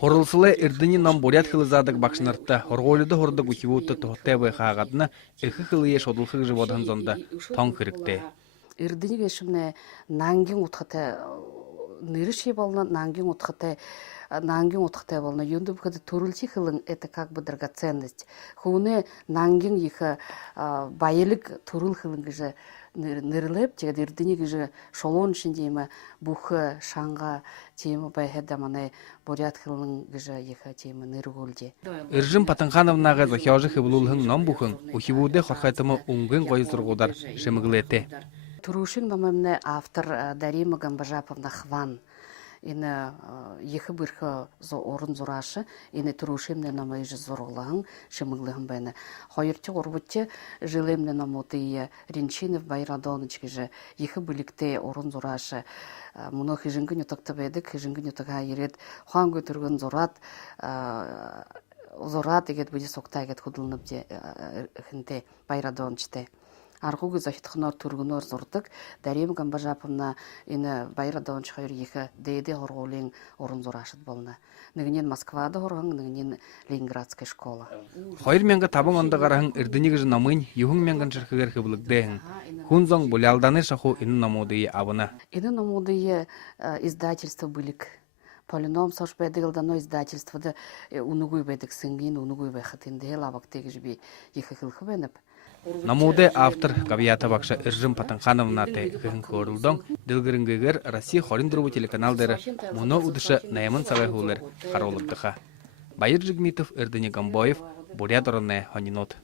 Хорылсылы эрдini нам бурят хылызадык бакшынарта, хорголюды хордык учивуутта тохтебы хаагадына, эхы хылые шодылхы живодхан зонда тон кырыкте. Эрдини гешимне нангин утхате нырыши болна нангин утхате болна юнду букады турулчи хылын это как бы драгоценность. Хуне нангин иха байылык турул хылын гыжа нырылып, тегед эрдини гыжа шолон шиндейма бухы шанга тема байхеда мане бурят хылын гыжа иха тема ныргулде. Иржим Патанхановнага захиожы хыбылулхын нам бухын, ухивуде хорхайтымы унгын койзыргудар шемыглете. Турушин мамамне автор Дарима Гамбажаповна Хван. Ины ехы бирхы орын зурашы, ины турушимне намай жы зорглағын, шымыглығын бәні. Хайырчы орбытчы жылымне намуты Ринчинов Байрадонычки жы ехы білікте орын зурашы. Мұны хыжынгын ütіқті бәдік, хыжынгын ütіға ерет, хуан көтіргін зорат егет бүде соқта егет худылынып де хынте Байрадонычты. Аргугы захитхнор тургунор зордык, Дарима Гамбажаповна ины Байрадонч хайыр ехы дейде орголин орын зорашыд болна. Нігінен Москвада орған, нігінен Ленинградская школа. Хайыр менгі табын онда қарахын ирдini гыжы намын, юхын менгін шырхығыр хыбылыгдейін. Хунзон булялданы шаху ины намудыйы абына. Ины намудыйы издательство былик. Полином сош бәдігіл дано издательство да унугуй бәдік сынгин, унугуй бәхітінде лабақтегі жібі ехы хылхы бәніп. Намуде автор Кавията Бакша Иржим Патанхановна те хын көрілдің, ділгірінгігер Россия Хориндрубы телеканалдары мұны удышы наямын савайхулер қаролықтыға. Байыр Жигмитов, Эрдени Гамбоев, Бурят Ороне, Ханинот.